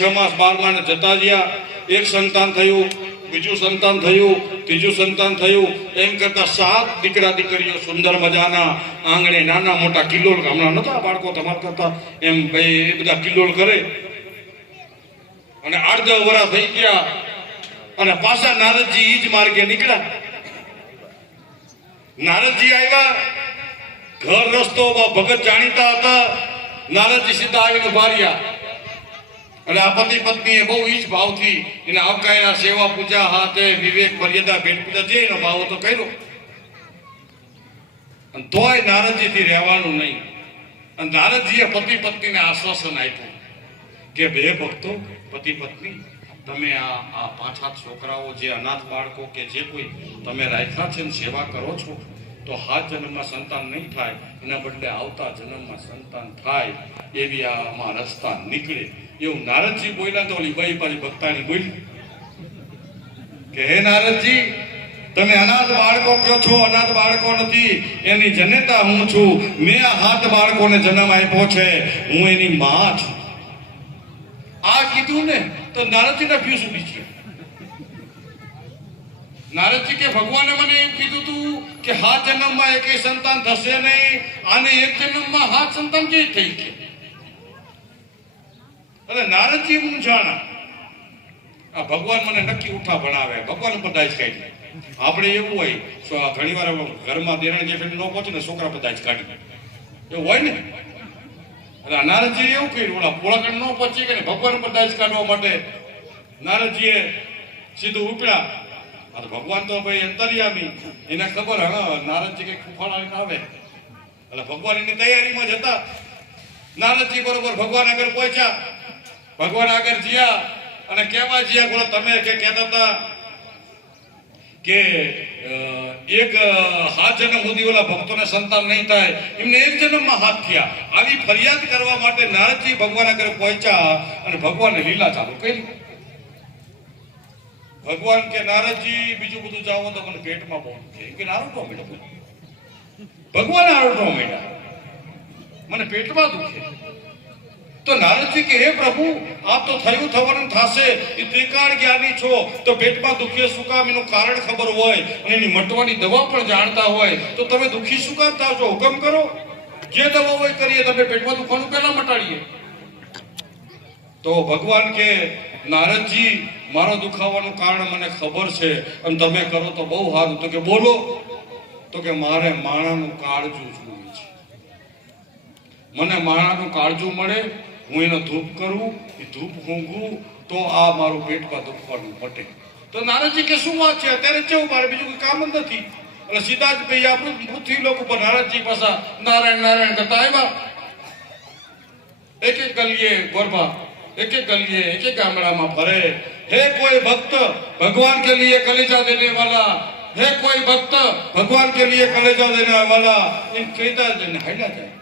છ માસ, બાર મહિને જતા ગયા એક સંતાન થયું, બીજું સંતાન થયું, ત્રીજું સંતાન થયું. એમ કરતા સાત દીકરા દીકરીઓ સુંદર મજાના, આંગણે નાના મોટા કિલ્લોલ હમણાં નતા બાળકો તમારા કરતા? એમ ભાઈ, એ બધા કિલ્લોલ કરે. અને આઠ દસ વર્ષ થઈ ગયા. અને પાછા નારદજી ઈ જ માર્ગે નીકળ્યા. નારદજી આવ્યા. ઘર રસ્તો ભગત જાણીતા હતા. નારદજી સીધા આવીને ઊભા રહ્યા. અને આ પતિ પત્નીએ બહુ ઈજ ભાવથી એને આવકાયા સેવા પૂજા હાથે વિવેક મર્યાદા ભેટ પૂજા જે એનો ભાવ તો કર્યો. અને તોય નારદજીથી રહેવાનું નહીં. અને નારદજીએ પતિ પત્નીને આશ્વાસન આપ્યું કે બે ભક્તો, પતિ પત્ની, તમે આ આ સાત છોકરાઓ, જે અનાથ બાળકો કે જે કોઈ તમે રાખ્યા છે ને સેવા કરો છો તો હાથ જન્મમાં સંતાન નહીં થાય, એના બદલે આવતા જન્મમાં સંતાન થાય, એવી આમાં રસ્તા નીકળે. એવું નારદજી બોલ્યા તો ઓલી બાઈ પાછી ભક્તાની બોલી, કે હે નારદજી, તમે અનાથ બાળકો કહો છો? અનાથ બાળકો નથી, એની જનેતા હું છું. મેં આ હાથ બાળકોને જન્મ આપ્યો છે, હું એની માં છું. આ કીધું ને તો નારદજીના ફ્યુઝ ઉડી છે. નારદજી કે ભગવાને મને એમ કીધું તું કે હાથ જન્મમાં એક સંતાન થશે નહીં, આને એક જન્મમાં હાથ સંતાન કેવી થઈ કે અને નારદજી મૂંઝાણા આ ભગવાન મને નક્કી ઉઠા ભણાવે, ભગવાન બધા જ કાઢી આપણે એવું હોય તો ઘણી વાર ઘરમાં દેરાણી જે ન પહોંચે ને છોકરા બધા જ કાઢી એવું હોય ને? અને આ નારદજીએ એવું કહ્યું ઓલા પોળાકણ ન પહોંચી કે ભગવાન બધા જ કાઢવા માટે, નારદજીએ સીધું ઉપડ્યા તો ભગવાન તો ભાઈ અંતર્યામી. એને ખબર હા નારદજી કઈ ફૂફાડા આવે. એટલે ભગવાન એની તૈયારીમાં જ હતા. નારદજી બરોબર ભગવાન આગળ પહોંચ્યા. ભગવાન આગળ જ્યા અને કેવા જ્યા, બોલો, તમે કે કહેતા હતા કે એક હાથ જન્મ સુધી ઓલા ભક્તોને સંતાન નહીં થાય. એમને એક જન્મમાં હાથ થયા. આવી ફરિયાદ કરવા માટે નારદજી ભગવાન આગળ પહોંચ્યા અને ભગવાને લીલા ચાલુ કરી ભગવાન કે નારદજી બીજું બધું જાઓ તો મને પેટમાં બહુ દુખે. કે આરોટવા મેડમ ભગવાન આરોટવા માંડ્યા મને પેટમાં દુખે. તો નારદજી કે, હે પ્રભુ, આપ તો થયું થવાનું થશે. એ ત્રિકાળ જ્ઞાની છો. તો પેટમાં દુખે શું કામ? એનું કારણ ખબર હોય. અને એની મટવાની દવા પણ જાણતા હોય. તો તમે દુખી શું કામ છો હુકમ કરો. જે દવા હોય કરીએ. તમે પેટમાં દુખવાનું પહેલા મટાડીએ. તો ભગવાન કે, નારદજી, મારો દુખાવાનું કારણ મને ખબર છે અને તમે કરો તો બહુ સારું. તો કે, બોલો. તો કે, મારે માણાનું કાળજું જોઈએ છે. મને માણાનું કાળજું મળે, હું એનો ધૂપ કરું, એ ધૂપ ઊંઘું તો આ મારું પેટમાં દુખવાનું મટે તો નારદજી કે, શું વાત છે? અત્યારે કેવું મારે બીજું કોઈ કામ નથી. એટલે સીધા જ ભાઈ આપણું પૃથ્વી લોકો પર નારદજી પાછા નારાયણ નારાયણ કરતા આવ્યા. એક એક ગલીએ ગોરબા એકે ગલીએ એકે ગામડામાં ફરે. હે કોઈ ભક્ત ભગવાન કે લીએ કલેજા દેને વાલા? હે કોઈ ભક્ત ભગવાન કે લીએ કલેજા દેને વાલા? એમ કહેતા જઈને હાડ્યા જાય.